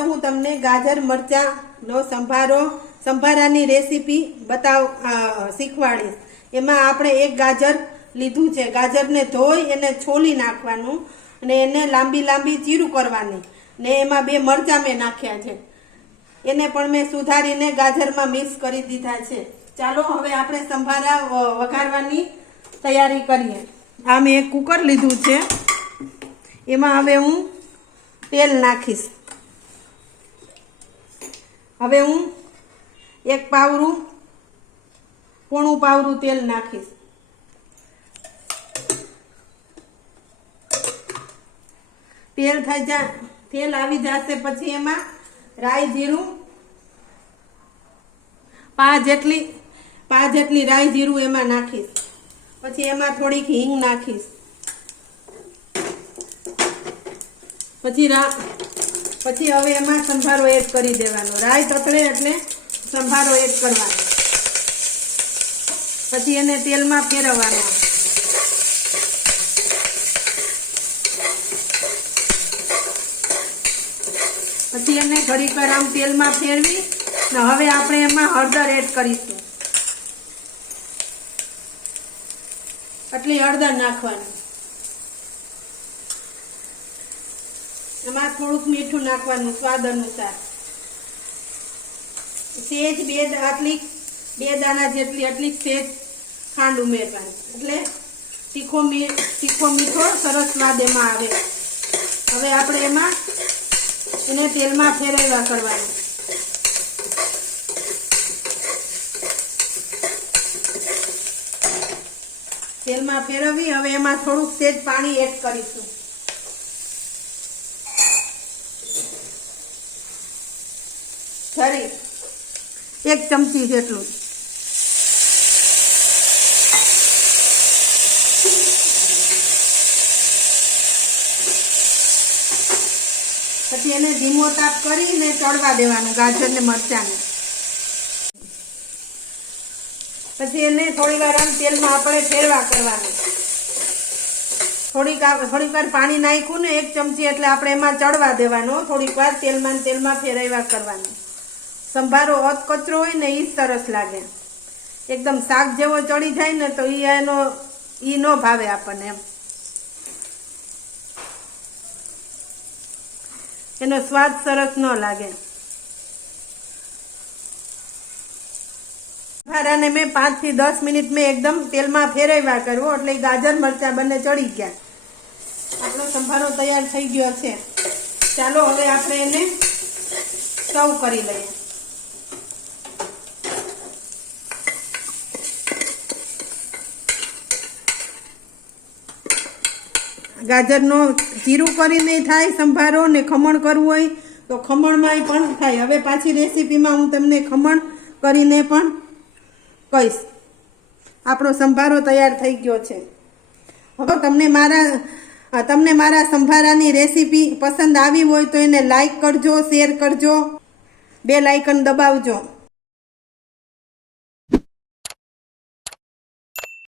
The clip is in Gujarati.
હું તમને ગાજર મરચાંનો સંભારો, સંભારાની રેસીપી બતાવ શીખવાડીશ. એમાં આપણે એક ગાજર લીધું છે. ગાજરને ધોઈ એને છોલી નાખવાનું અને એને લાંબી લાંબી ચીરું કરવાની. ને એમાં બે મરચાં મેં નાખ્યા છે. એને પણ મેં સુધારીને ગાજરમાં મિક્સ કરી દીધા છે. ચાલો, હવે આપણે સંભારા વઘારવાની તૈયારી કરીએ. આ મેં એક કુકર લીધું છે. એમાં હવે હું તેલ નાખીશ. હવે હું એક પાવરું પોણું પાવરું તેલ નાખીશ. તેલ થઈ જા, તેલ આવી જશે પછી એમાં રાઈ જીરું, પા જેટલી પા જેટલી રાઈ જીરું એમાં નાખીશ. પછી એમાં થોડીક હિંગ નાખીશ. પછી રા પછી હવે એમાં સંભારો એડ કરી દેવાનો. રાઈ તતળે એટલે સંભારો એડ કરવાનો. પછી એને તેલમાં ફેરવવાનો. પછી એને ઘડીક આમ તેલમાં ફેરવી ને હવે આપણે એમાં હળદર એડ કરીશું. આટલી હળદર નાખવાની. એમાં થોડુંક મીઠું નાખવાનું, સ્વાદ અનુસાર. સેજ બે આટલી, બે દાણા જેટલી, આટલી સેજ ખાંડ ઉમેરવાની. એટલે તીખો તીખો મીઠો, સરસ સ્વાદ એમાં આવે. હવે આપણે એમાં એને તેલમાં ફેરવ્યા કરવાનું. તેલમાં ફેરવી, હવે એમાં થોડુંક તેજ પાણી એડ કરીશું. ફરી એક ચમચી જેટલું. પછી એને ધીમો તાપ કરીને ચડવા દેવાનું ગાજર ને મરચાને. પછી એને થોડી વાર આમ તેલમાં આપણે ફેરવા કરવાનું. થોડીક થોડીક વાર પાણી નાખ્યું ને એક ચમચી એટલે આપણે એમાં ચડવા દેવાનું. થોડીક વાર તેલમાં તેલમાં ફેરવ્યા કરવાનું. સંભારો અત કચરો હોય ને એ સરસ લાગે. એકદમ શાક જેવો ચડી જાય ને તો એ એનો એ ન ભાવે આપણને એમ. એનો સ્વાદ સરસ ન લાગે. સંભારાને મેં પાંચથી દસ મિનિટ મેં એકદમ તેલમાં ફેરવ્યા કરવો એટલે ગાજર, મરચા બંને ચડી ગયા. આપણો સંભારો તૈયાર થઈ ગયો છે. ચાલો હવે આપણે એને સર્વ કરી લઈએ. ગાજરનો જીરું કરીને થાય, સંભારો ને ખમણ કરવું હોય તો ખમણમાંય પણ થાય. હવે પાછી રેસીપીમાં હું તમને ખમણ કરીને પણ કહીશ. આપણો સંભારો તૈયાર થઈ ગયો છે. હવે તમને મારા તમને મારા સંભારાની રેસીપી પસંદ આવી હોય તો એને લાઈક કરજો, શેર કરજો. બે લાઇકન દબાવજો.